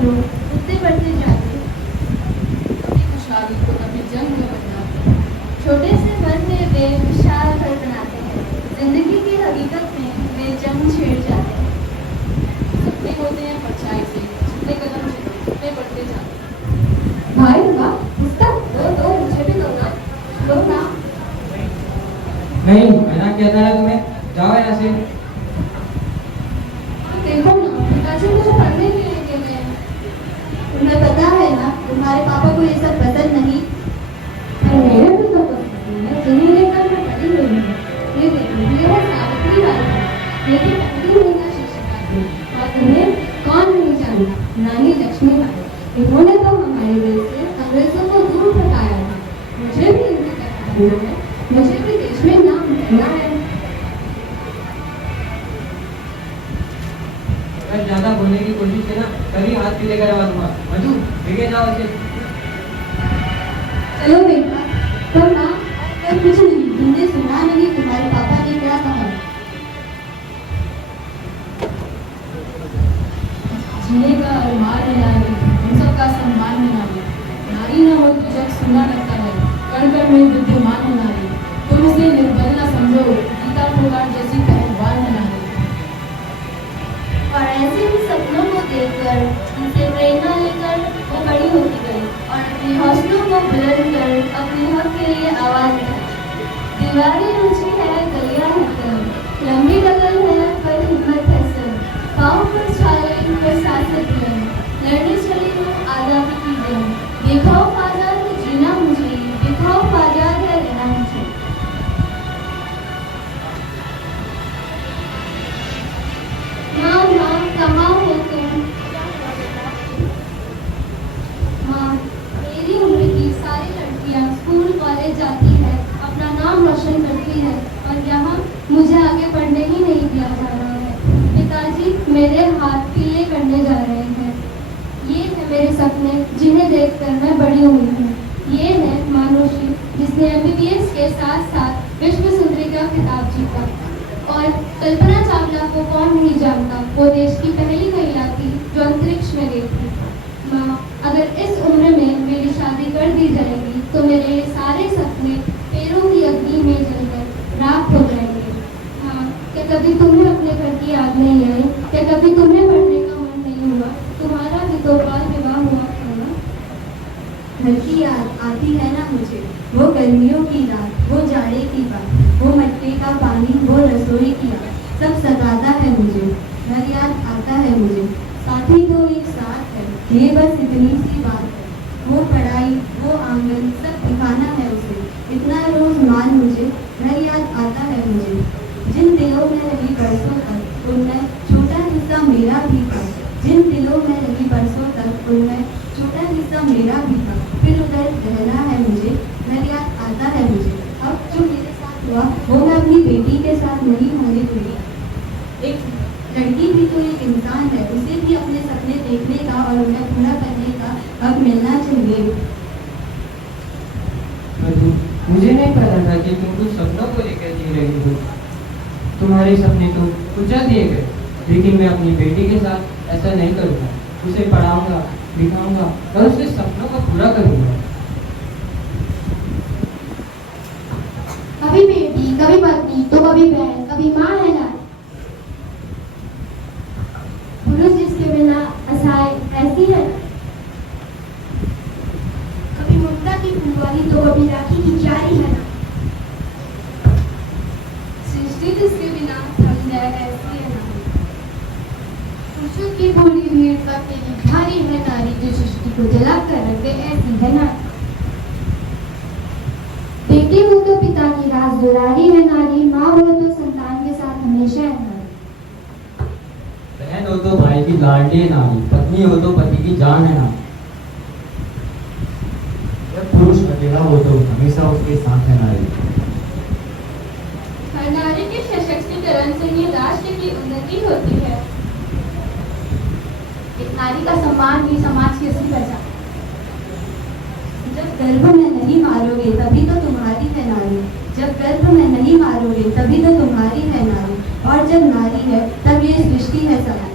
लोग उतने बढ़ते जाते, कभी खुशहाली तो कभी जंग में बन जाते। छोटे से मन में वे विशाल घर बनाते हैं, जिंदगी की हकीकत में वे जंग छेड़ जाते हैं। सपने होते हैं परछाई से, जितने कदम चलते बढ़ते जाते। भाई वाह, इसका दो मुझे भी दो ना, लो ना। नहीं, मैंने कहता है तुम्हें, जाओ यहाँ से। देखो ना, पिताजी मुझे पढ़ने के लिए कह रहे हैं। तुम्हें पता है ना, तुम्हारे पापा को ये सब पसंद नहीं। और मेरे भी तो पसंद नहीं है, जिन्हें लेकर मैं पढ़ी हुई हूँ। ये देखो, ये है सावित्री बाई, ये तो पहली महिला शिक्षिका थी। और इन्हें कौन नहीं जानता, रानी लक्ष्मीबाई। इन्होंने तो हमारे देश से अंग्रेजों को दूर भगाया है। मुझे भी इनकी तरह बनना है, मुझे भी देश में नाम करना है। अगर ज्यादा बोलने की कोशिश की ना, कभी हाथ पीले कर आवाज दूंगा। मधु, लेके जाओ इसे। चलो बेटा, पर माँ, पर कुछ नहीं, तुमने सुना नहीं तुम्हारे पापा ने क्या कहा। जीने का अरमान है नारी, हम सबका सम्मान है नारी। नारी न हो तो जग सुना लगता है, कण कण में विद्यमान है नारी। तुम इसे निर्बल न समझो, गीता पुकार जैसी पहलवान है नारी। और ऐसे ही सपनों को देखकर, उनसे प्रेरणा लेकर वो बड़ी होती गई और अपने हौसलों को बुलंद कर अपने हक के लिए आवाज उठाई। दीवारें ऊंची है, गलियां है कम, लंबी डगर है पर हिम्मत है सब। पाँव पर छाले पर सांसें बुलंद, लड़ने चली हूँ आजादी की जंग। बेखौफ आजाद है जीना मुझे, बेखौफ आजाद है रहना मुझे। माँ माँ कहाँ हो तुम? माँ, मेरी उम्र की सारी लड़कियाँ स्कूल कॉलेज जाती है, अपना नाम रोशन करती है, और यहाँ मुझे आगे पढ़ने ही नहीं दिया जा रहा है। पिताजी मेरे हाथ पीले करने जा रहे हैं। ये है मेरे सपने, जिन्हें देखकर मैं बड़ी हुई हूँ। ये है मानुषी, जिसने MBBS के साथ साथ विश्व सुंदरी का खिताब जीता। और कल्पना चावला को कौन नहीं जानता, वो देश की पहली महिला थी जो अंतरिक्ष में गई थी। माँ, अगर इस उम्र में मेरी शादी कर दी जाएगी तो मेरे ये सारे सपने पैरों की अग्नि में जलकर राख हो जाएंगे। हाँ, क्या कभी तुम्हें अपने घर की याद नहीं आई? क्या कभी तुम्हें पढ़ने का मन नहीं हुआ? तुम्हारा भी तो बाल विवाह हुआ था ना? घर की याद आती है ना मुझे, वो गर्मियों की रात, वो जाड़े की बात, वो मटके का पानी, वो रसोई की याद, सब सताता है मुझे। घर याद आता है मुझे, साथी तो एक साथ है, ये बस इतनी सी बात है। वो पढ़ाई, वो आंगन, सब दिखाना है उसे, इतना रोज मान मुझे। घर याद आता है मुझे, जिन दिलों में रही बरसों तक, उनमें छोटा हिस्सा मेरा भी था। जिन दिलों में रही बरसों तक, उनमें छोटा हिस्सा मेरा भी था। फिर उधर रहना है मुझे, घर याद आता है मुझे। अब जो मेरे साथ हुआ, वो मैं अपनी बेटी के साथ नहीं होने दूंगी। एक लड़की भी तो एक इंसान है, उसे भी अपने सपने देखने का और उन्हें पूरा करने का हक मिलना चाहिए। मधु, मुझे नहीं पता था कि तुम कुछ सपनों को लेकर जी रही हो। तुम्हारे सपने तो बुझा दिए गए, लेकिन मैं अपनी बेटी के साथ ऐसा नहीं करूँगा। उसे पढ़ाऊंगा, लिखाऊंगा और उसके सपनों को पूरा करूँगा। कभी बेटी, कभी पत्नी, तो कभी बहन, कभी माँ है ना। पुरुष जिसके बिना असहाय ऐसी है। कभी ममता की फुलवारी, तो कभी राखी की क्यारी है ना। सृष्टि जिसके बिना थम जाए ऐसी है नारी। पुरुषों की भूली भीड़ का अकेली भारी है नारी, जो सृष्टि को जला कर रख दे ऐसी है नारी। बेटी हो तो पिता की राज दुलारी है नारी, माँ हो तो संतान के साथ हमेशा है नारी। बहन हो तो भाई की लाडली है नारी, पत्नी हो तो पति की जान है नारी। जब पुरुष अकेला हो तो हमेशा उसके साथ है नारी। हर नारी के सशक्तिकरण से ही राष्ट्र की उन्नति होती है। एक नारी का सम्मान ही समाज की असली पहचान। जब गर्भ में नहीं मारोगे तभी तो तुम्हारी है नारी, जब गर्भ में नहीं मारोगे तभी तो तुम्हारी है नारी, और जब नारी है तब ये सृष्टि है समाज।